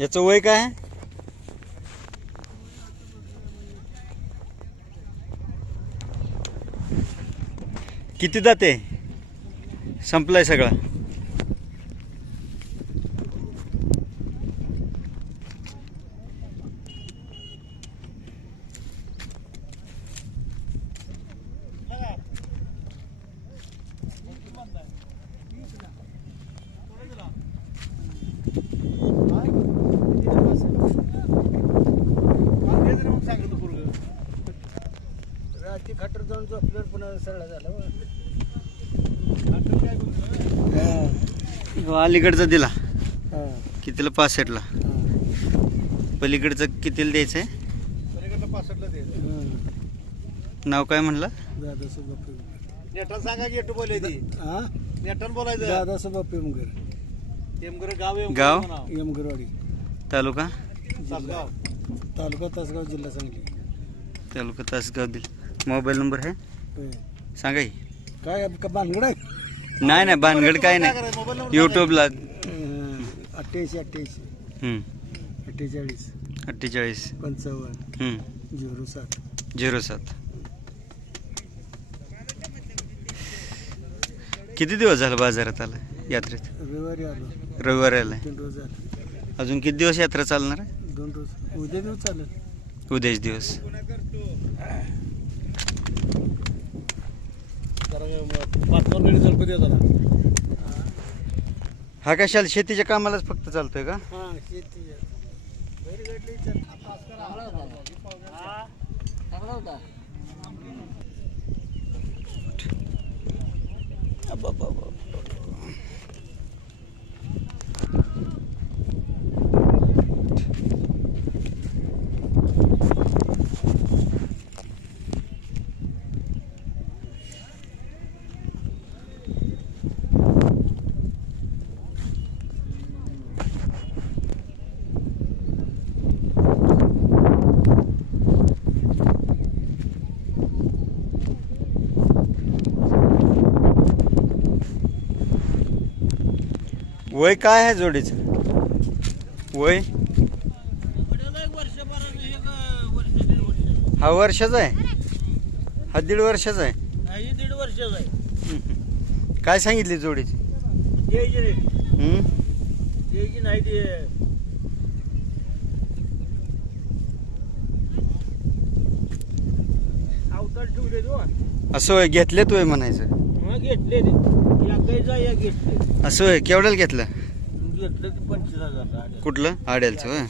याचं वय काय? किती जाते संपलाय सगळं. रात्री खाटर जाऊन झोपल्यावर पुन्हा सरळा झाला हो, अलीकडचा दिला. कितीला पासष्टला? पलीकडचं कितीला द्यायचं आहे पासष्टला नाव काय म्हणलं? नेटान सांगा की एटू बोलाय ती हा? नेटान बोलायचं. दादा सुबापे मुंगर. टेमगर गाव गाव? यमगरवाडी तालुका? तासगाव. तालुका तासगाव जिल्हा सांगली. तालुका तासगाव दिल. मोबाईल नंबर आहे. सांगा की. काय का भानगड आहे? नाही नाही भानगड काय नाही. यूट्यूबला अठ्ठ्याऐंशी अठ्ठ्याऐंशी. अठ्ठेचाळीस. अठ्ठेचाळीस. पंचावन्न. झिरो सात. झिरो सात. किती दिवस झालं बाजारात आला यात्रेत? रविवारी आलो. रविवारी आलाय. तीन रोज झाले. अजून किती दिवस यात्रा चालणार आहे? दोन रोज. उद्या दिवस चालेल. उद्याच दिवस. गणपती हा कशाला शेतीच्या कामालाच फक्त चालतोय का? हा वय काय आहे जोडीचं? वय? हा वर्षाचा आहे. हा दीड वर्षाचा आहे. दीड वर्षाचा आहे काय सांगितली जोडीची? द्यायची रे हम्म? द्यायची नाही ते अवतार ठेवले तो असं होय घेतले तोय म्हणायचं. या घेतले. असं होय केवढ्याला घेतलं? घेतलं ते पंचवीस हजार कुठलं? आड्यालचं होय.